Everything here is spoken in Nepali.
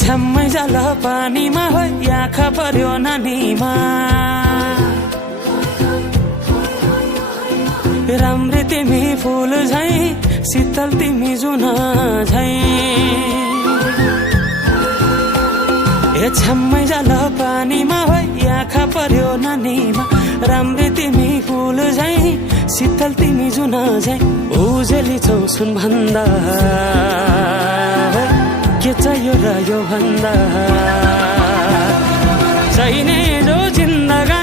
छ्याम्मै जाल पानीमा हो आँखा पर्यो नानीमा राम्री तिमी फुल झै शीतल तिमी जुन झै छ्याम्मै जाल पानीमा हो आँखा पर्यो नानीमा राम्री तिमी फुल झै शीतल तिमी जुन झै उजेली छौ सुन भन्दा के चाहियो र यो भन्दा चाहिने जो जिन्दगानी